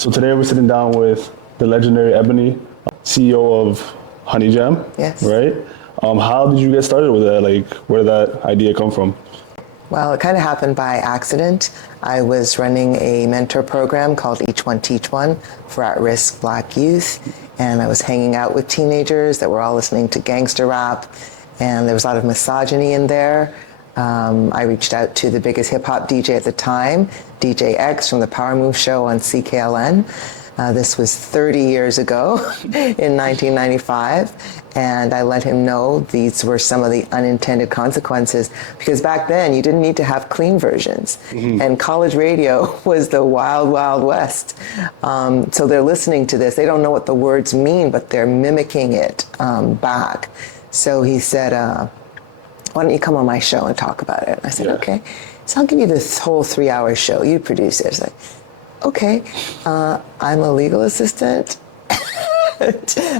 So today we're sitting down with the legendary Ebonnie, CEO of Honey Jam. Yes. Right? How did you get started with that? Like, where did that idea come from? Well, it kind of happened by accident. I was running a mentor program called Each One Teach One for at-risk Black youth, and I was hanging out with teenagers that were all listening to gangster rap, and there was a lot of misogyny in there. I reached out to the biggest hip-hop DJ at the time, DJ X from the Power Move show on CKLN. This was 30 years ago in 1995, and I let him know these were some of the unintended consequences, because back then you didn't need to have clean versions, and college radio was the wild, wild west. So they're listening to this. They don't know what the words mean, but they're mimicking it back. So he said, why don't you come on my show and talk about it? And I said, okay. So I'll give you this whole 3-hour show. You produce it. It's like, okay, I'm a legal assistant.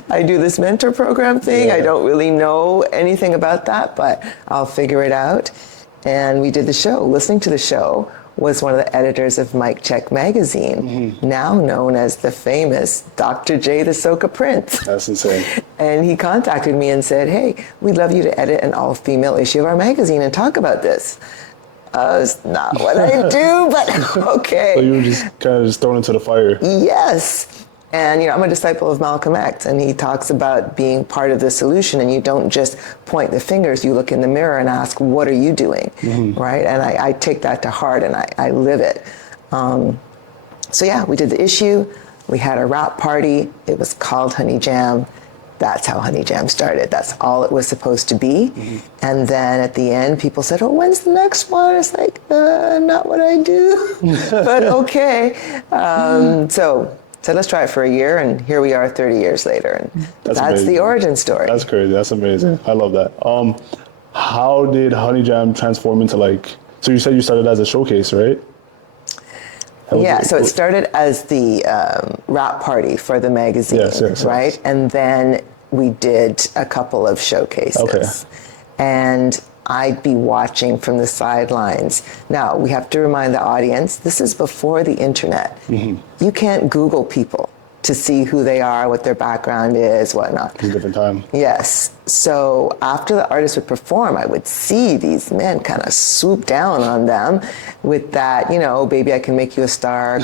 I do this mentor program thing. I don't really know anything about that, but I'll figure it out. And we did the show. Listening to the show was one of the editors of Mic Check magazine, now known as the famous Dr. J. the Soca Prince. That's insane. And he contacted me and said, hey, we'd love you to edit an all-female issue of our magazine and talk about this. It's not what I do, but okay. So you were just kind of just thrown into the fire. Yes. And, I'm a disciple of Malcolm X, and he talks about being part of the solution, and you don't just point the fingers, you look in the mirror and ask, what are you doing, right? And I take that to heart, and I live it. So yeah, we did the issue. We had a rap party. It was called Honey Jam. That's how Honey Jam started. That's all it was supposed to be. And then at the end, people said, oh, when's the next one? It's like, not what I do, but okay. So let's try it for a year, and here we are 30 years later, and that's the origin story. That's crazy. That's amazing. I love that. How did Honey Jam transform into so you said you started as a showcase, right? Yeah, so it started as the rap party for the magazine, right? Yes. And then we did a couple of showcases. Okay. And I'd be watching from the sidelines. Now, we have to remind the audience, this is before the internet. You can't Google people to see who they are, what their background is, whatnot. It's a different time. Yes. So after the artist would perform, I would see these men kind of swoop down on them with that, baby, I can make you a star.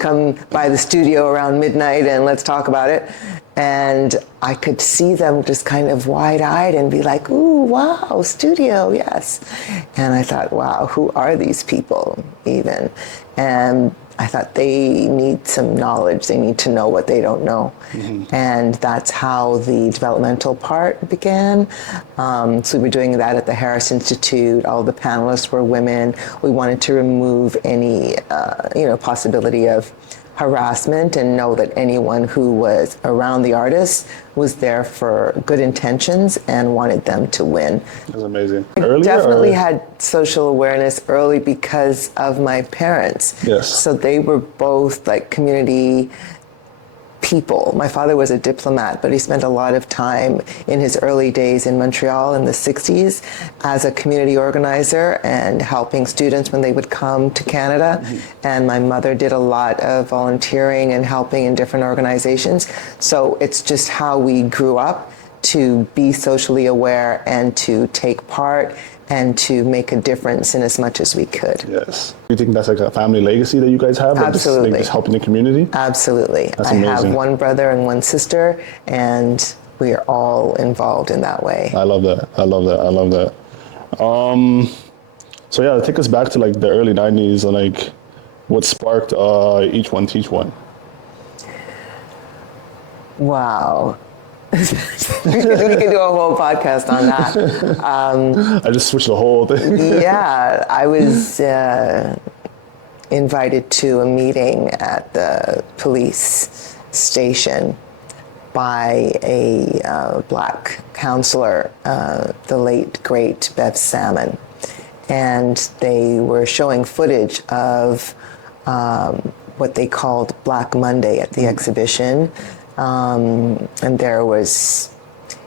Come by the studio around midnight and let's talk about it. And I could see them just kind of wide-eyed and be like, ooh, wow, studio, yes. And I thought, wow, who are these people even? And I thought they need some knowledge. They need to know what they don't know. And that's how the developmental part began. So we were doing that at the Harris Institute. All the panelists were women. We wanted to remove any, possibility of harassment and know that anyone who was around the artists was there for good intentions and wanted them to win. That's amazing. I definitely had social awareness early because of my parents. Yes. So they were both community people. My father was a diplomat, but he spent a lot of time in his early days in Montreal in the 60s as a community organizer and helping students when they would come to Canada. And my mother did a lot of volunteering and helping in different organizations. So it's just how we grew up to be socially aware and to take part and to make a difference in as much as we could. Yes. Do you think that's a family legacy that you guys have? Absolutely. Just helping the community? Absolutely. That's amazing. I have one brother and one sister, and we are all involved in that way. I love that. So yeah, take us back to the early 90s and what sparked Each One Teach One. Wow. we could do a whole podcast on that. I just switched the whole thing. Yeah, I was invited to a meeting at the police station by a black counselor, the late, great Bev Salmon. And they were showing footage of what they called Black Monday at the exhibition. And there was,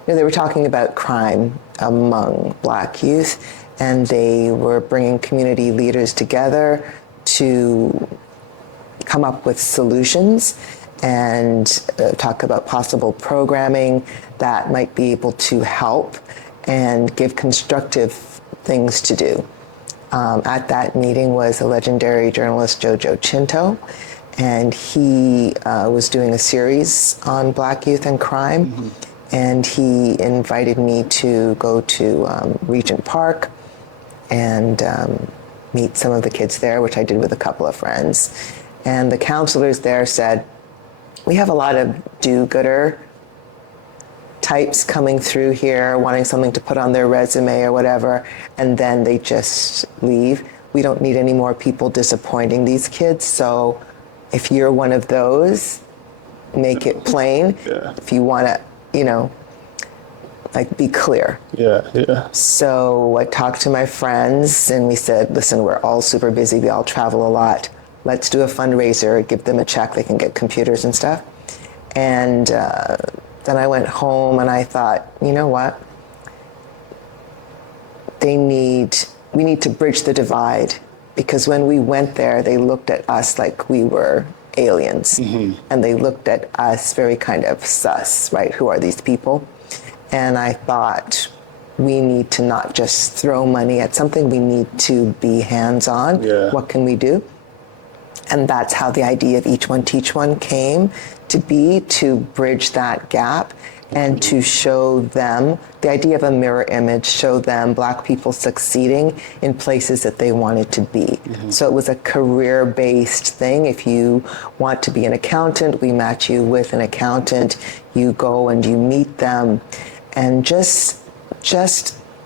they were talking about crime among Black youth, and they were bringing community leaders together to come up with solutions and talk about possible programming that might be able to help and give constructive things to do. At that meeting was a legendary journalist, Jojo Chinto, and he was doing a series on Black youth and crime. Mm-hmm. And he invited me to go to Regent Park and meet some of the kids there, which I did with a couple of friends. And the counselors there said, we have a lot of do-gooder types coming through here, wanting something to put on their resume or whatever, and then they just leave. We don't need any more people disappointing these kids, so if you're one of those, make it plain. Yeah. If you want to, be clear. Yeah. So I talked to my friends and we said, listen, we're all super busy. We all travel a lot. Let's do a fundraiser, give them a check. They can get computers and stuff. And then I went home and I thought, you know what? We need to bridge the divide, because when we went there, they looked at us like we were aliens. Mm-hmm. And they looked at us very kind of sus, right? Who are these people? And I thought, we need to not just throw money at something, we need to be hands-on. Yeah. What can we do? And that's how the idea of Each One Teach One came to be, to bridge that gap and to show them the idea of a mirror image, show them Black people succeeding in places that they wanted to be. Mm-hmm. So it was a career-based thing. If you want to be an accountant, we match you with an accountant. You go and you meet them. And just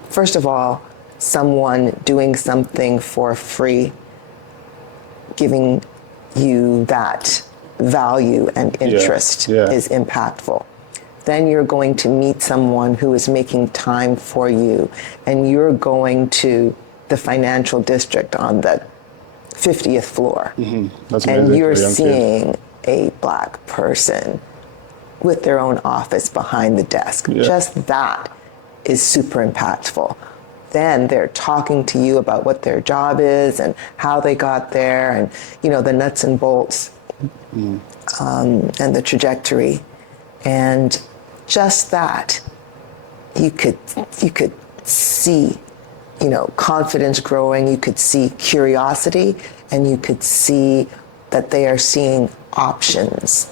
first of all, someone doing something for free, giving you that value and interest is impactful. Then you're going to meet someone who is making time for you, and you're going to the financial district on the 50th floor. Mm-hmm. That's amazing. And you're seeing a Black person with their own office behind the desk. Yeah. Just that is super impactful. Then they're talking to you about what their job is and how they got there, and the nuts and bolts, and the trajectory. And just that, you could see, confidence growing. You could see curiosity, and you could see that they are seeing options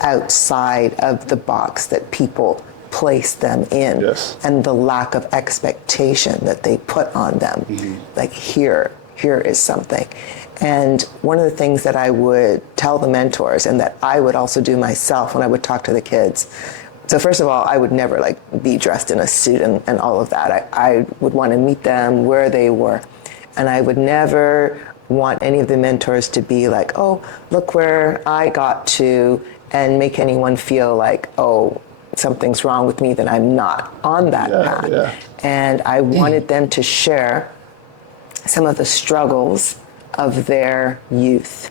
outside of the box that people place them in. Yes. And the lack of expectation that they put on them. Mm-hmm. Like, here is something. And one of the things that I would tell the mentors, and that I would also do myself when I would talk to the kids. So first of all, I would never be dressed in a suit and all of that. I would want to meet them where they were. And I would never want any of the mentors to be like, oh, look where I got to, and make anyone feel like, oh, something's wrong with me, that I'm not on that path. Yeah. And I wanted them to share some of the struggles of their youth,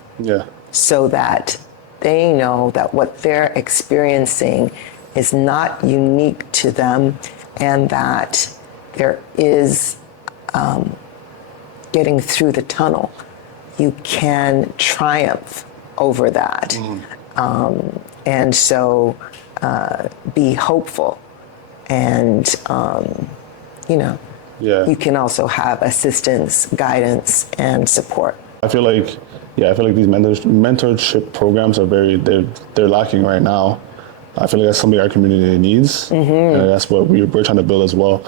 so that they know that what they're experiencing is not unique to them, and that there is getting through the tunnel. You can triumph over that. Mm. And so be hopeful, and you can also have assistance, guidance, and support. I feel like these mentorship programs are they're lacking right now. I feel like that's something our community needs, and that's what we're trying to build as well.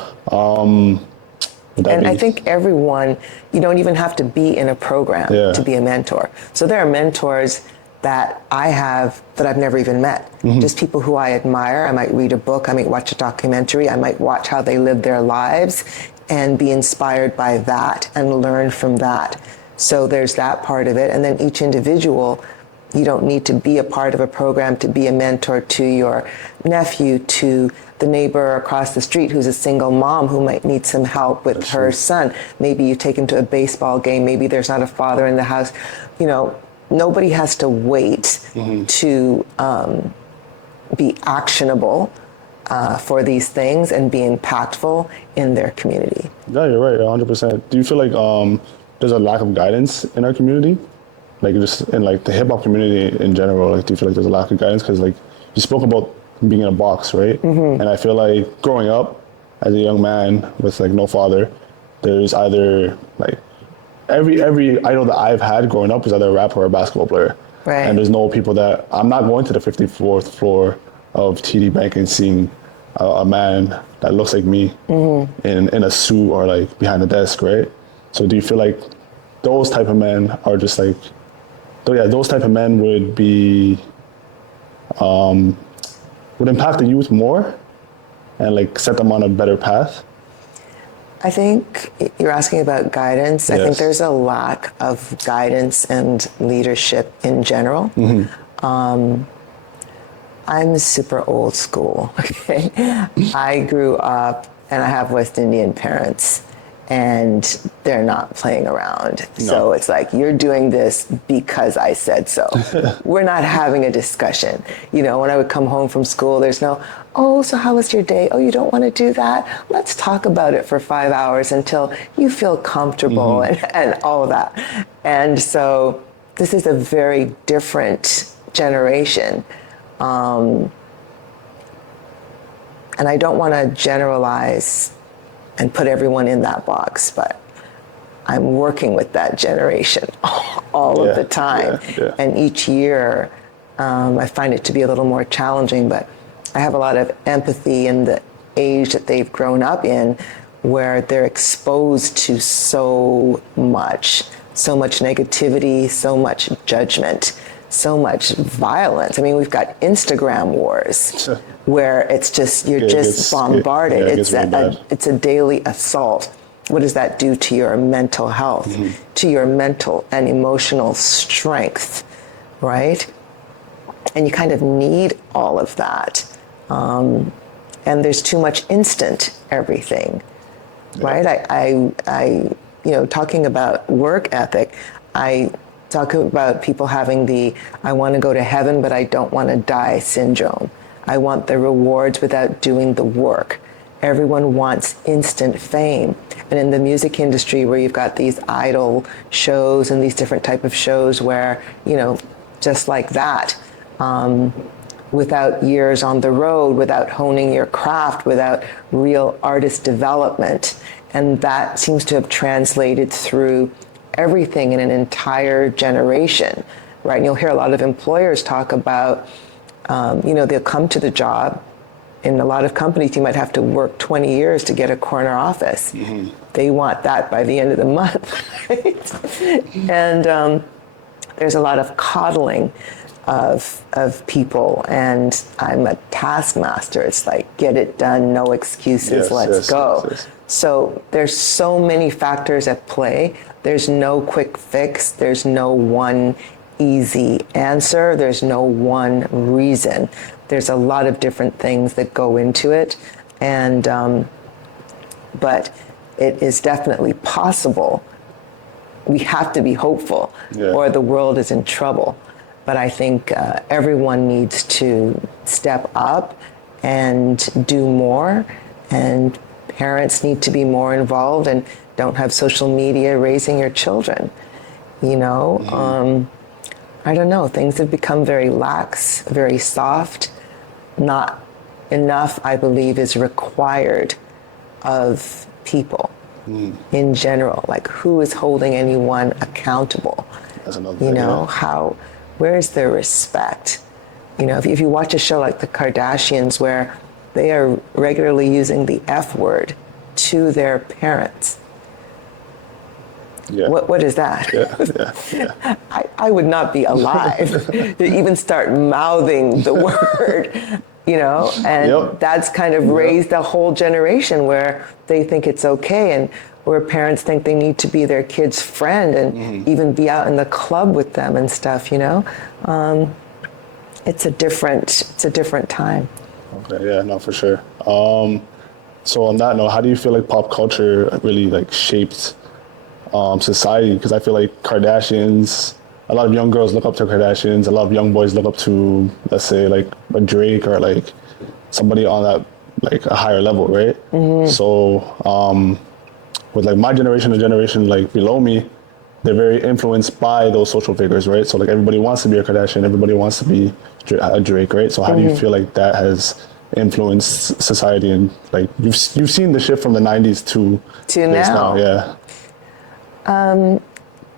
I think everyone, you don't even have to be in a program to be a mentor. So there are mentors that I have that I've never even met. Mm-hmm. Just people who I admire. I might read a book, I might watch a documentary, I might watch how they live their lives and be inspired by that and learn from that. So there's that part of it. And then each individual, you don't need to be a part of a program to be a mentor to your nephew, to the neighbor across the street who's a single mom who might need some help with her son. Maybe you take him to a baseball game. Maybe there's not a father in the house. Nobody has to wait to be actionable for these things and be impactful in their community. Yeah, you're right, 100%. Do you feel like there's a lack of guidance in our community? like just in like the hip hop community in general, like do you feel like there's a lack of guidance? Because like you spoke about being in a box, right? And I feel like growing up as a young man with like no father, there's either like every idol that I've had growing up was either a rapper or a basketball player. Right. And there's no people that I'm not going to the 54th floor of TD Bank and seeing a man that looks like me in a suit or like behind the desk, right? So do you feel like those type of men are just like, those type of men would be, would impact the youth more and like set them on a better path? I think you're asking about guidance. I think Yes. there's a lack of guidance and leadership in general. I'm super old school, okay? I grew up and I have West Indian parents and they're not playing around. No. So it's like, you're doing this because I said so. We're not having a discussion. You know, when I would come home from school, there's no, oh, so how was your day? Oh, you don't want to do that? Let's talk about it for 5 hours until you feel comfortable and all of that. And so this is a very different generation. And I don't want to generalize and put everyone in that box, but I'm working with that generation all of the time. And each year, I find it to be a little more challenging, but I have a lot of empathy in the age that they've grown up in, where they're exposed to so much negativity, so much judgment, so much violence. I mean, we've got Instagram wars where it's just, you're just bombarded. It's a daily assault. What does that do to your mental health, to your mental and emotional strength, right? And you kind of need all of that. And there's too much instant everything, right? I you know, talking about work ethic, I talk about people having the, I want to go to heaven, but I don't want to die syndrome. I want the rewards without doing the work. Everyone wants instant fame. And in the music industry, where you've got these idol shows and these different type of shows where, you know, just like that, without years on the road, without honing your craft, without real artist development. And that seems to have translated through everything in an entire generation, right? And you'll hear a lot of employers talk about, you know, they'll come to the job. In a lot of companies, you might have to work 20 years to get a corner office. They want that by the end of the month, right? And there's a lot of coddling of people, and I'm a taskmaster. It's like, get it done, no excuses, let's go. So there's so many factors at play. There's no quick fix. There's no one easy answer. There's no one reason. There's a lot of different things that go into it. And, but it is definitely possible. We have to be hopeful or the world is in trouble. But I think everyone needs to step up and do more, and parents need to be more involved and don't have social media raising your children. You know, I don't know, things have become very lax, very soft. Not enough, I believe, is required of people in general. Like, who is holding anyone accountable? That's another You thing, know, where is their respect? You know, if you watch a show like The Kardashians, where they are regularly using the F word to their parents. What is that? I would not be alive to even start mouthing the word, you know, and that's kind of raised a whole generation where they think it's okay, and where parents think they need to be their kid's friend and even be out in the club with them and stuff, you know. It's a different time. Okay, yeah, no, for sure. So on that note, how do you feel like pop culture really like shaped society? Because I feel like Kardashians, a lot of young girls look up to Kardashians, a lot of young boys look up to, let's say, like a Drake or like somebody on that, like a higher level, right? So with like my generation, the generation like below me, they're very influenced by those social figures, right? So like everybody wants to be a Kardashian, everybody wants to be a Drake, right? So how do you feel like that has influenced society, and like you've seen the shift from the 90s to this now? Yeah.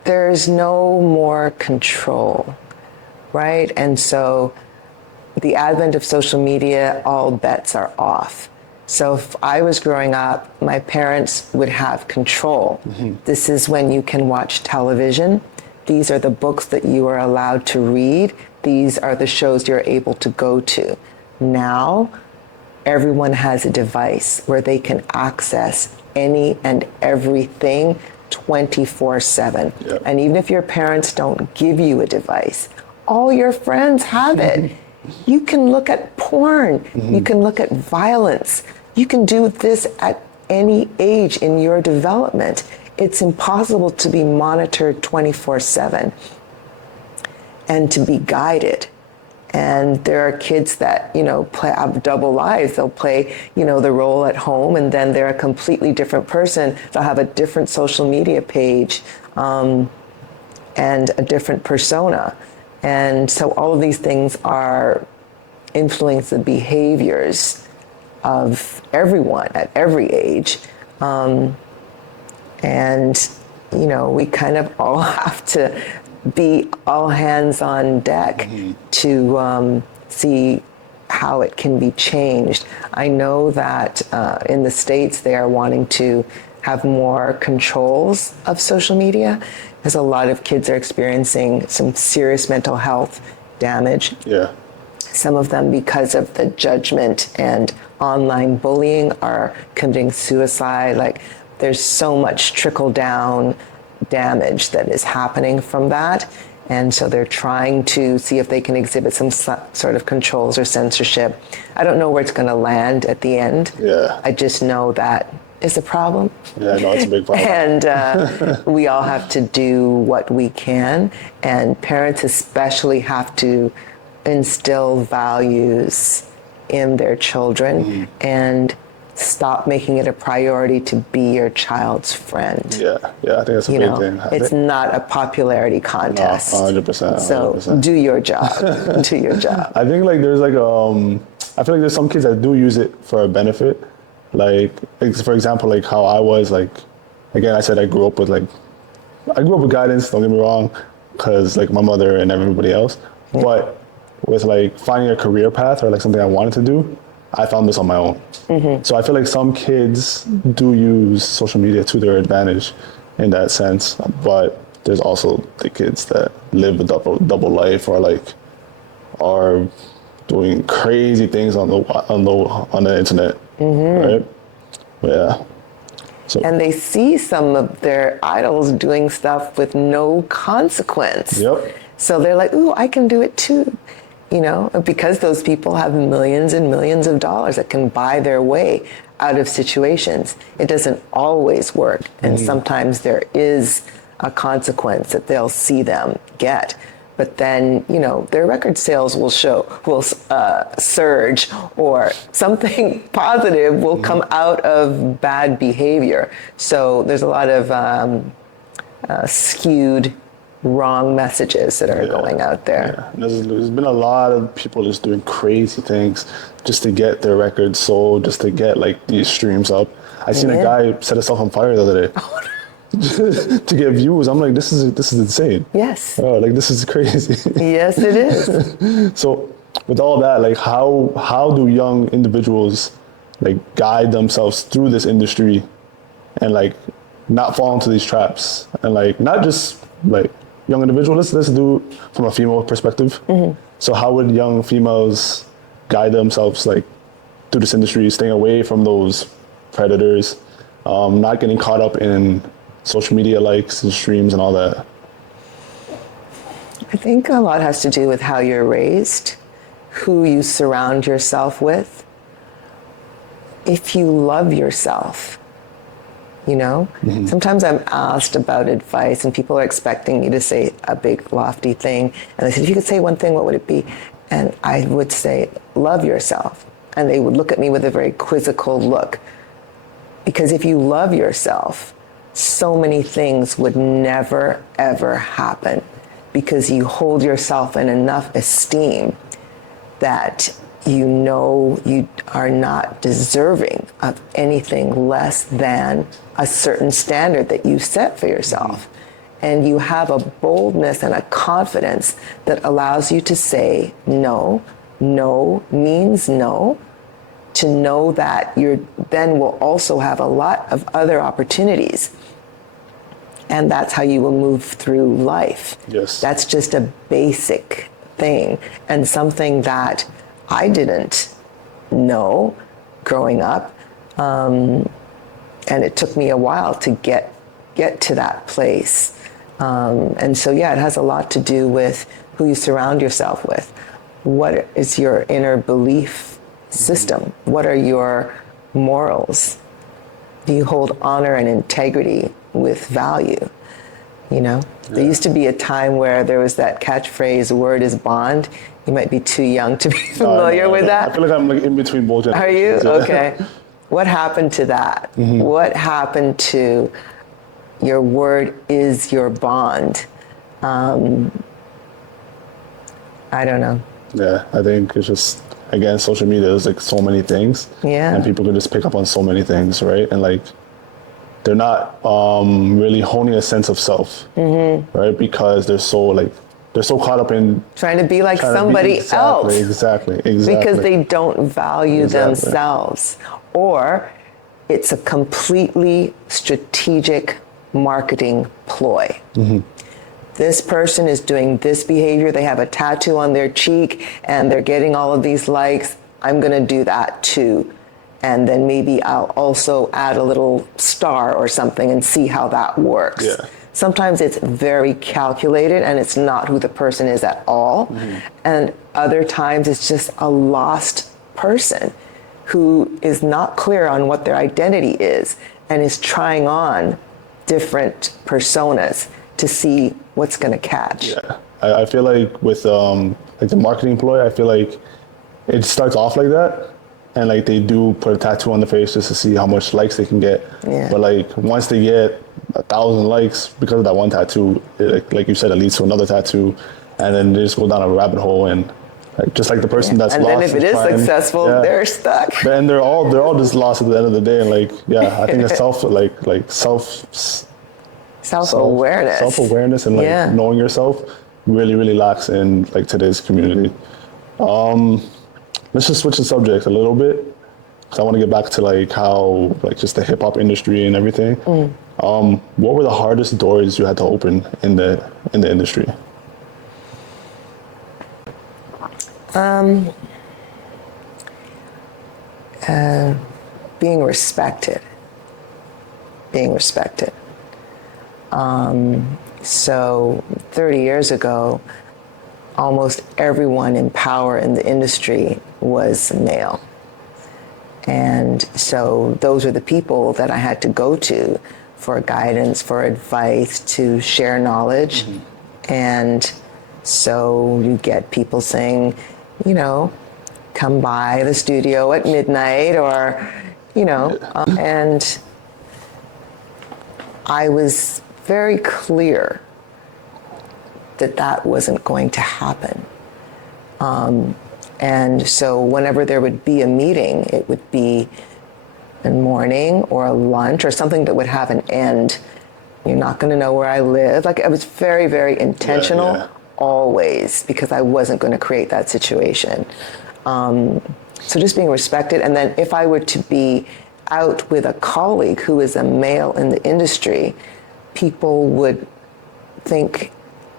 There's no more control, right? And so the advent of social media, all bets are off. So if I was growing up, my parents would have control. This is when you can watch television. These are the books that you are allowed to read. These are the shows you're able to go to. Now, everyone has a device where they can access any and everything 24/7. Yep. And even if your parents don't give you a device, all your friends have it. You can look at porn. You can look at violence. You can do this at any age in your development. It's impossible to be monitored 24/7 and to be guided. And there are kids that, have double lives. They'll play, the role at home, and then they're a completely different person. They'll have a different social media page and a different persona. And so all of these things are influence the behaviors of everyone at every age. We kind of all have to be all hands on deck to see how it can be changed. I know that in the States they are wanting to have more controls of social media, because a lot of kids are experiencing some serious mental health damage. Yeah. Some of them, because of the judgment and online bullying, are committing suicide. Like, there's so much trickle down damage that is happening from that. And so they're trying to see if they can exhibit some sort of controls or censorship. I don't know where it's going to land at the end. Yeah. I just know that it's a problem. Yeah, no, it's a big problem. And we all have to do what we can. And parents especially have to instill values in their children and stop making it a priority to be your child's friend. Yeah, I think that's a big thing. It's not a popularity contest. No, 100%. So do your job. Do your job. I think like there's like I feel like there's some kids that do use it for a benefit. Like for example, like how I was, like, again, I said I grew up with guidance, don't get me wrong, because like my mother and everybody else. Yeah. But with like finding a career path or like something I wanted to do, I found this on my own. So I feel like some kids do use social media to their advantage in that sense, but there's also the kids that live a double life, or like are doing crazy things on the internet, right? But yeah. So, and they see some of their idols doing stuff with no consequence. Yep. So they're like, ooh, I can do it too. Because those people have millions and millions of dollars that can buy their way out of situations. It doesn't always work. And sometimes there is a consequence that they'll see them get. But then, their record sales will surge, or something positive will come out of bad behavior. So there's a lot of skewed wrong messages that are going out there. Yeah. There's been a lot of people just doing crazy things just to get their records sold, just to get like these streams up. I seen a guy set himself on fire the other day to get views. I'm like, this is insane. Yes. Oh, like this is crazy. Yes, it is. So with all that, like how do young individuals like guide themselves through this industry and like not fall into these traps, and like not just like young individuals, let's do from a female perspective. So how would young females guide themselves like through this industry, staying away from those predators, not getting caught up in social media likes and streams and all that? I think a lot has to do with how you're raised, who you surround yourself with. If you love yourself, sometimes I'm asked about advice and people are expecting me to say a big lofty thing. And they said, if you could say one thing, what would it be? And I would say, love yourself. And they would look at me with a very quizzical look. Because if you love yourself, so many things would never, ever happen because you hold yourself in enough esteem that you know you are not deserving of anything less than a certain standard that you set for yourself. And you have a boldness and a confidence that allows you to say no. No means no. To know that you then will also have a lot of other opportunities. And that's how you will move through life. Yes. That's just a basic thing, and something that I didn't know growing up. And it took me a while to get to that place. And so, yeah, it has a lot to do with who you surround yourself with. What is your inner belief system? What are your morals? Do you hold honor and integrity with value? You know, there used to be a time where there was that catchphrase, word is bond. You might be too young to be familiar with that. I feel like I'm like in between both Are you? generations. Okay. What happened to that? What happened to your word is your bond? I don't know. Yeah, I think it's just, again, social media is like so many things. Yeah. And people can just pick up on so many things, right? And like, they're not really honing a sense of self, right? Because they're so caught up in trying to be like somebody else. Exactly. Because they don't value themselves. Or it's a completely strategic marketing ploy. This person is doing this behavior. They have a tattoo on their cheek and they're getting all of these likes. I'm going to do that too. And then maybe I'll also add a little star or something and see how that works. Yeah. Sometimes it's very calculated and it's not who the person is at all. And other times it's just a lost person who is not clear on what their identity is and is trying on different personas to see what's going to catch. Yeah, I feel like with like the marketing ploy, I feel like it starts off like that, and like they do put a tattoo on the face just to see how much likes they can get. Yeah. But like once they get 1,000 likes because of that one tattoo, like you said, it leads to another tattoo, and then they just go down a rabbit hole and. Like, just like the person that's and lost. And then if it is prime, successful, they're stuck. And they're all just lost at the end of the day. And like, yeah, I think it's self-awareness and like knowing yourself really lacks in like today's community. Let's just switch the subject a little bit because I want to get back to like how like just the hip hop industry and everything. What were the hardest doors you had to open in the industry? Being respected. So 30 years ago, almost everyone in power in the industry was male. And so those are the people that I had to go to for guidance, for advice, to share knowledge. And so you get people saying, you know, come by the studio at midnight or, you know, and I was very clear that that wasn't going to happen. And so whenever there would be a meeting, it would be a morning or a lunch or something that would have an end. You're not going to know where I live. Like, I was very, very intentional always because I wasn't going to create that situation. So just being respected. And then if I were to be out with a colleague who is a male in the industry, people would think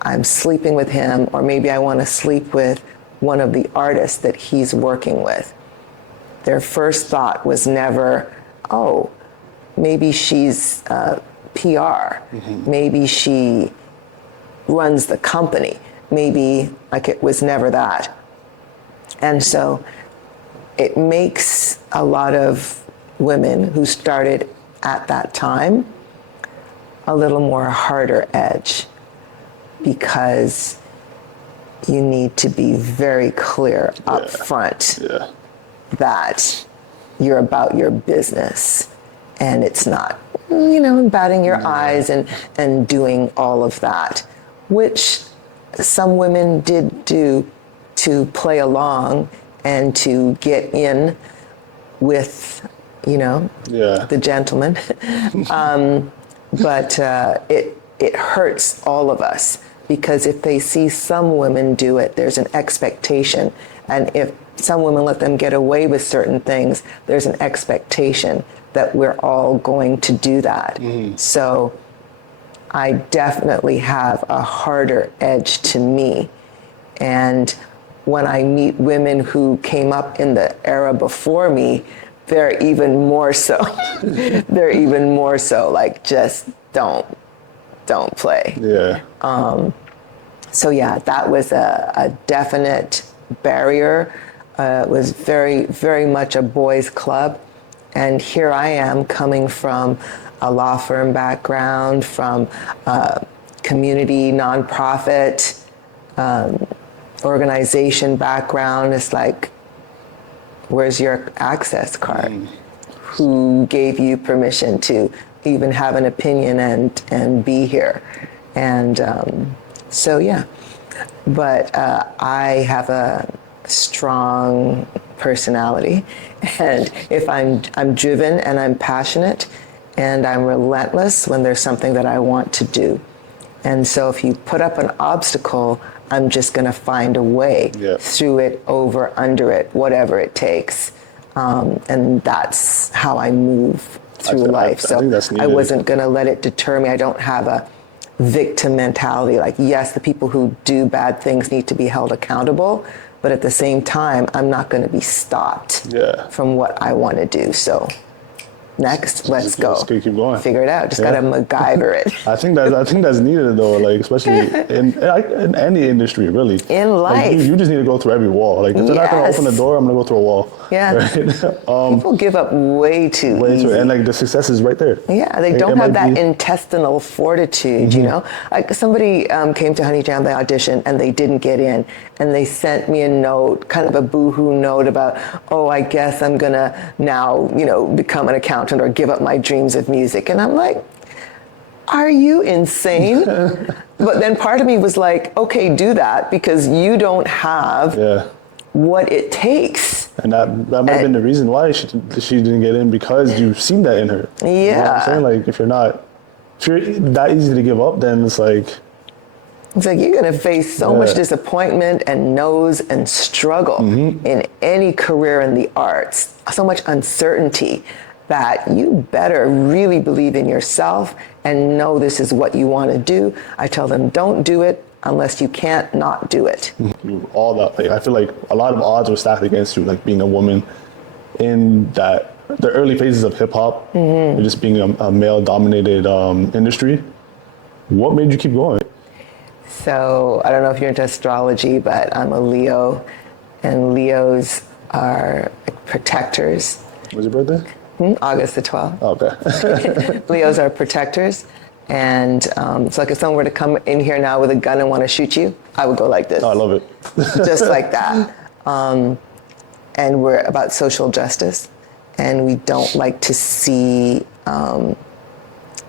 I'm sleeping with him, or maybe I want to sleep with one of the artists that he's working with. Their first thought was never, oh, maybe she's PR, maybe she runs the company, maybe, like, it was never that. And so it makes a lot of women who started at that time a little more harder edge, because you need to be very clear up front that you're about your business and it's not batting your eyes and doing all of that, which some women did do to play along and to get in with, the gentleman. But it hurts all of us, because if they see some women do it, there's an expectation. And if some women let them get away with certain things, there's an expectation that we're all going to do that. So I definitely have a harder edge to me. And when I meet women who came up in the era before me, they're even more so. They're even more so like, just don't play. Yeah. So yeah, that was a definite barrier. It was very, very much a boys' club. And here I am coming from a law firm background, from a community nonprofit organization background. It's like, where's your access card? Who gave you permission to even have an opinion and be here? And so, yeah. But I have a strong personality, and if I'm driven and I'm passionate and I'm relentless when there's something that I want to do. And so if you put up an obstacle, I'm just going to find a way through it, over, under it, whatever it takes. And that's how I move through life. So I wasn't going to let it deter me. I don't have a victim mentality. Like, yes, the people who do bad things need to be held accountable, but at the same time, I'm not going to be stopped from what I want to do. So next, let's go. Let's keep going. Figure it out. Just got to MacGyver it. I think that's needed though, like especially in any industry, really. In life, like, you just need to go through every wall. Like if they're not gonna open the door, I'm gonna go through a wall. Yeah. Right? People give up way too easy. And like the success is right there. Yeah, they don't have that intestinal fortitude. You know, like somebody came to Honey Jam, they auditioned and they didn't get in, and they sent me a note, kind of a boohoo note about, oh, I guess I'm gonna now, become an accountant or give up my dreams of music. And I'm like, are you insane? But then part of me was like, okay, do that, because you don't have what it takes. And that might have been the reason why she didn't get in, because you've seen that in her. Yeah. You know what I'm saying? Like if you're that easy to give up, then it's like you're going to face so much disappointment and no's and struggle in any career in the arts, so much uncertainty, that you better really believe in yourself and know this is what you want to do. I tell them, don't do it unless you can't not do it. All that, like, I feel like a lot of odds were stacked against you, like being a woman in the early phases of hip hop, just being a male-dominated industry. What made you keep going? So I don't know if you're into astrology, but I'm a Leo, and Leos are protectors. When's your birthday? August the 12th. Oh, okay. Leos are protectors. And it's like if someone were to come in here now with a gun and want to shoot you, I would go like this. Oh, I love it. Just like that. And we're about social justice. And we don't like to see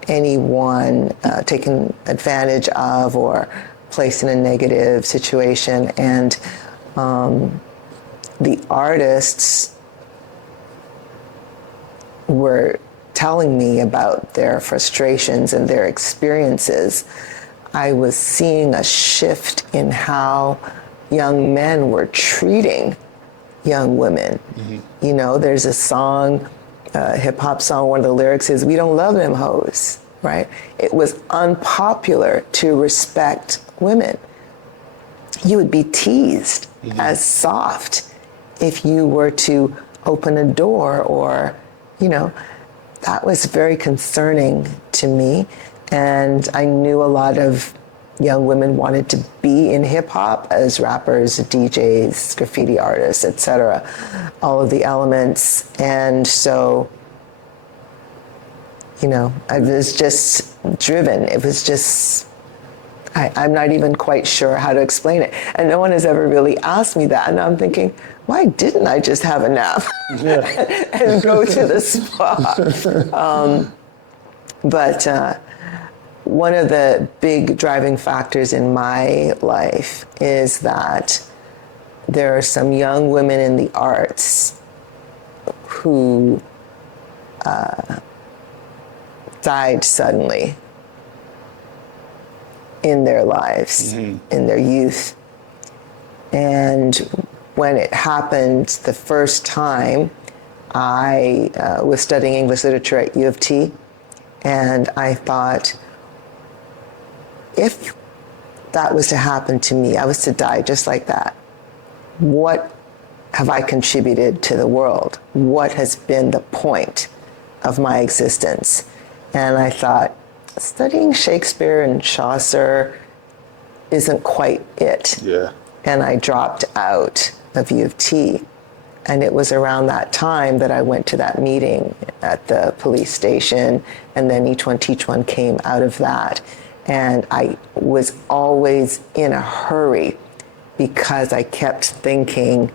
anyone taken advantage of or placed in a negative situation. And the artists were telling me about their frustrations and their experiences. I was seeing a shift in how young men were treating young women. There's a song, a hip hop song, one of the lyrics is, "We don't love them hoes," right? It was unpopular to respect women. You would be teased as soft if you were to open a door, or, that was very concerning to me. And I knew a lot of young women wanted to be in hip hop as rappers, DJs, graffiti artists, etc., all of the elements. And so, I was just driven. It was just, I'm not even quite sure how to explain it. And no one has ever really asked me that. And I'm thinking, why didn't I just have a nap and go to the spa? But one of the big driving factors in my life is that there are some young women in the arts who died suddenly in their lives, in their youth. And when it happened the first time, I was studying English literature at U of T, and I thought, if that was to happen to me, I was to die just like that, what have I contributed to the world? What has been the point of my existence? And I thought, studying Shakespeare and Chaucer isn't quite it. Yeah. And I dropped out of U of T. And it was around that time that I went to that meeting at the police station, and then Each One Teach One came out of that. And I was always in a hurry because I kept thinking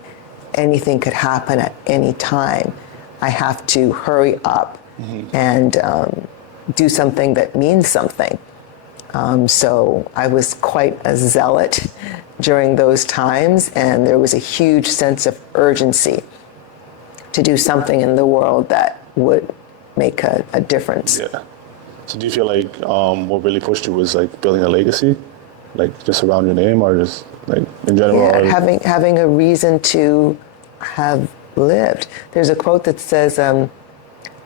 anything could happen at any time. I have to hurry up and do something that means something. So I was quite a zealot during those times, and there was a huge sense of urgency to do something in the world that would make a difference. Yeah. So do you feel like what really pushed you was like building a legacy, like just around your name, or just like in general? Yeah, or... having a reason to have lived. There's a quote that says,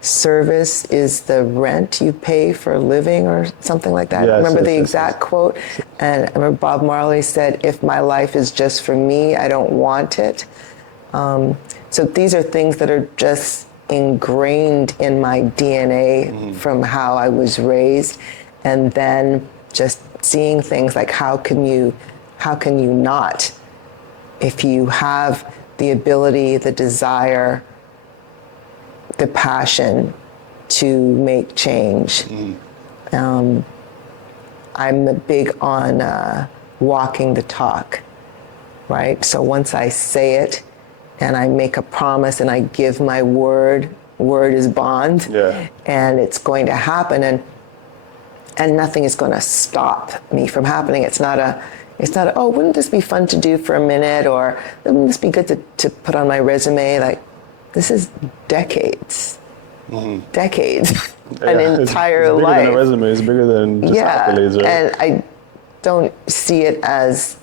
service is the rent you pay for living, or something like that. Yes, I remember the yes, exact quote. And I remember Bob Marley said, if my life is just for me, I don't want it. So these are things that are just ingrained in my DNA from how I was raised. And then just seeing things like, how can you not, if you have the ability, the desire, the passion to make change. I'm big on walking the talk, right? So once I say it and I make a promise and I give my word is bond, and it's going to happen, and nothing is going to stop me from happening. It's not a, oh, wouldn't this be fun to do for a minute, or wouldn't this be good to put on my resume? Like, this is decades, decades, an entire it's bigger life. Than a resume, it's bigger than just accolades, right? And I don't see it as,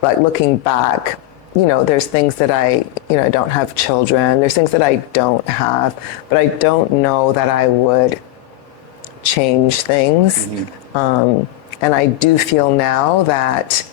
like, looking back, there's things that I don't have children, there's things that I don't have, but I don't know that I would change things. And I do feel now that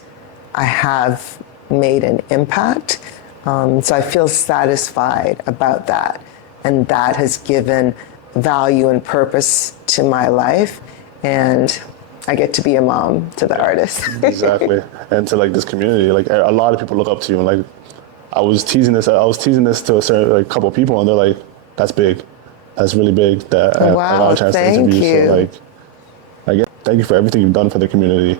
I have made an impact. So I feel satisfied about that. And that has given value and purpose to my life. And I get to be a mom to the artists. Exactly. And to like this community, like a lot of people look up to you. And like, I was teasing this to a certain like couple of people, and they're like, that's big. That's really big. That I got a chance to interview you. So like, thank you for everything you've done for the community.